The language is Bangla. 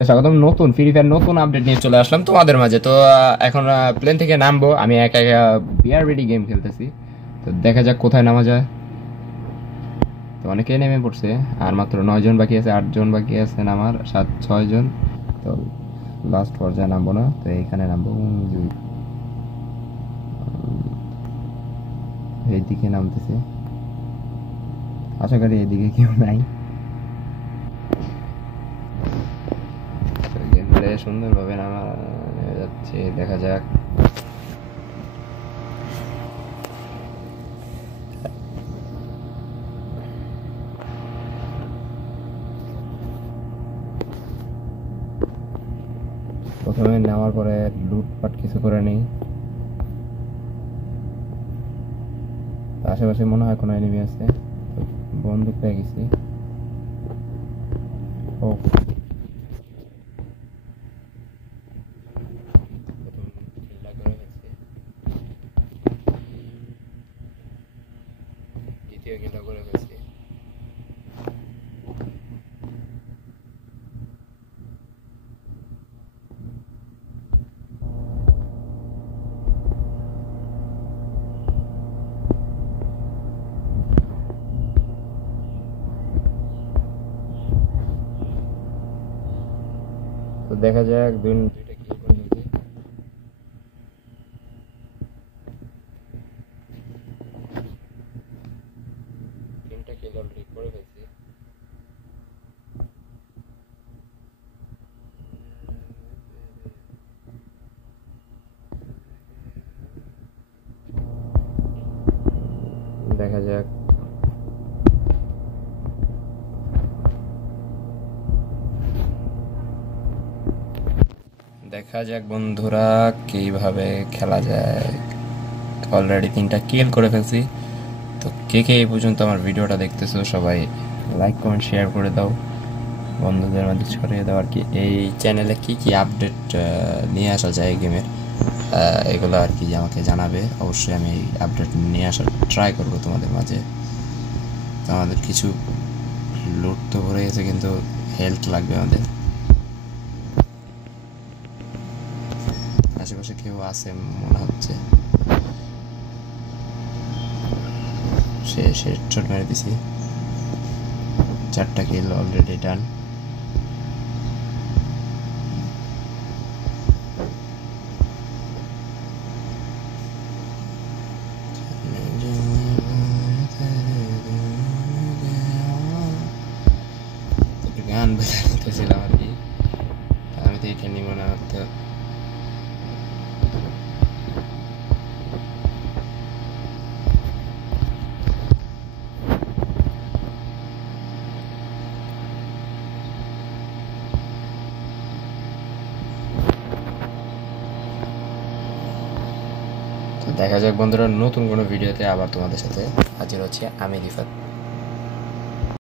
স্বাগতম নতুন ফ্রি ফায়ার নতুন আপডেট নিয়ে চলে আসলাম তোমাদের মাঝে। তো এখন প্লেন থেকে নামবো, আমি একা একা বিআরবিডি গেম খেলতেছি। তো দেখা যাক কোথায় নামা যায়। তো অনেকেই নেমে পড়ছে, আর মাত্র 9 জন বাকি আছে, 8 জন বাকি আছে নামার, 6 জন। তো লাস্ট পর্যায়ে নামবো না, তো এইখানে নামবো। এইদিকে নামতেছে, আশা করি এইদিকে কেউ নাই। গেম প্লে সুন্দরভাবে নামা যাচ্ছে, দেখা যাক। প্রথমে নেওয়ার পরে লুটপাট কিছু করে নেই। আশেপাশে মনে হয় কোনো এনিমি আছে, তো বন্দুক পেয়ে গেছি। ও, প্রথম কিলটা করে ফেলছি, দ্বিতীয় কিলটা করে ফেলছি। তো দেখা যাক, দুইটা কিল করে ফেলছি। তিনটা কিল অলরেডি করে ফেলছি। দেখা যাক। দেখা যাক বন্ধুরা, কিভাবে খেলা যায়। অলরেডি তিনটা কিল করে ফেলছি। তো কে কে এই পর্যন্ত আমার ভিডিওটা দেখতেছো সবাই লাইক কমেন্ট শেয়ার করে দাও, বন্ধুদের মধ্যে ছড়িয়ে দাও আর কি। এই চ্যানেলে কি কি আপডেট নিয়ে আসা যায় গেমের, এগুলো আর কি আমাকে জানাবে। অবশ্যই আমি এই আপডেট নিয়ে আসার ট্রাই করবো তোমাদের মাঝে। তো আমাদের কিছু লুট তো ভরে গেছে, কিন্তু হেলথ লাগবে আমাদের। আশেপাশে কেউ আছে মনে হচ্ছে। সে চোট মেরে দিছি। 4টা কিল অলরেডি ডান। গান বাজাতেছিলাম আর কি, আমি তো এটা নিব না। তো দেখা যাক বন্ধুরা, নতুন কোনো ভিডিওতে আবার তোমাদের সাথে হাজির হচ্ছে আমি রিফাত।